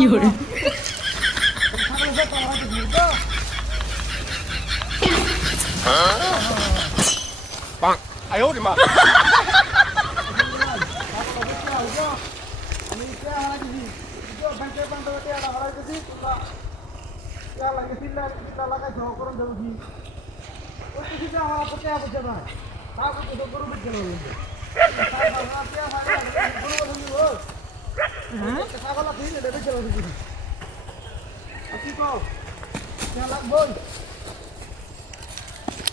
fiore. Bang. Ai ôi mà.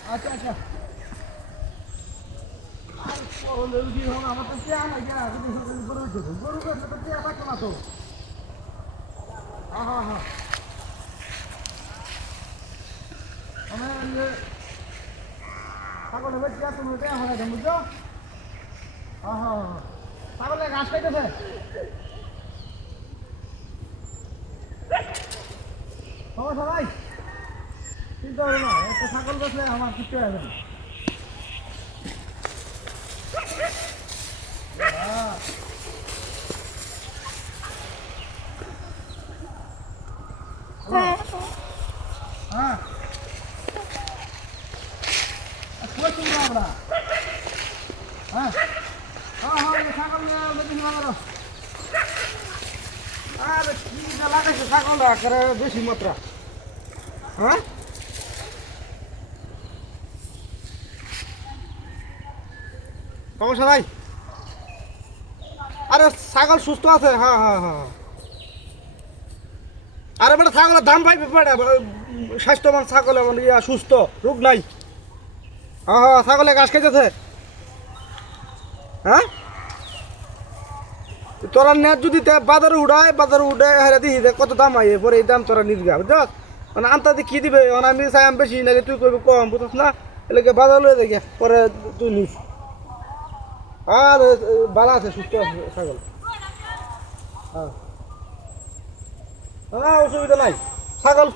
আচ্ছা আচ্ছা আমার তো চেয়া না গরু করলে তো চেয়া থাকতো না তো হ্যাঁ হ্যাঁ হ্যাঁ ছাগলের চেয়া তুমি চেয়া হয় না বুঝছো হ্যাঁ হ্যাঁ হ্যাঁ ছাগলে ঘাস খাইতেছে সমস্যা ভাই চিন্তা হবে না একটা ছাগল বসলে আমার কিছু হবে না হ্যাঁ কই তুমি আমরা হ্যাঁ হ্যাঁ হ্যাঁ ছাগল নিয়ে বেশি মারো আরে কি না লাগাইছে ছাগল করে বেশি মাত্রা হ্যাঁ সমস্যা নাই আরে ছাগল সুস্থ আছে হ্যাঁ হ্যাঁ হ্যাঁ আরে বেটা ছাগলের দাম পাইবে বেটা স্বাস্থ্যবান ছাগল এমন ইয়া সুস্থ রোগ নাই হ্যাঁ হ্যাঁ ছাগলে ঘাস খাইতেছে হ্যাঁ তোরা নেট যদি বাজারে উঠায় হেরে দিই কত দাম আইয়ে পরে এই দাম তোরা নিস গা বুঝছ মানে আনতে কি দিবে আমি চাই আমি বেশি নাকি তুই কইবি কম বুঝছ না এলাকা বাজার লয়ে দেখে পরে তুই নিস আর ভালো আছে সুস্থ আছে ছাগল হ্যাঁ হ্যাঁ অসুবিধা নাই ছাগল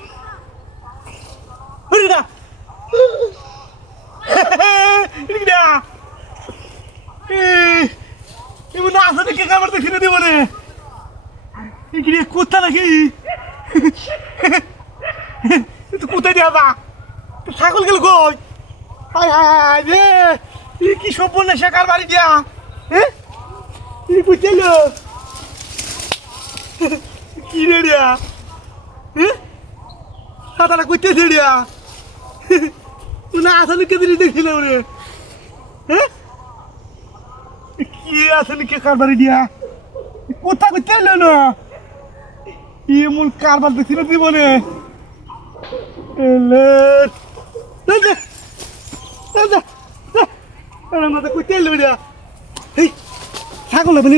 এমন আসা দেখে খাবার দেখে দেবো রে এখানে কোথা নাকি তুই কোথায় যাবা ছাগল গেল কই হায় হায় রে কি সব না শেখার বাড়ি দিয়া হ্যাঁ বুঝছিল কি রে রিয়া হ্যাঁ সাঁতারা করতেছে রিয়া তুই না আসলে কে দিলি দেখছিলাম রে হ্যাঁ কি আসলে কে কার বাড়ি দিয়া কোথা করতে এলো না এমন কারবার দেখছিল জীবনে করতে এলো ছাগল বলি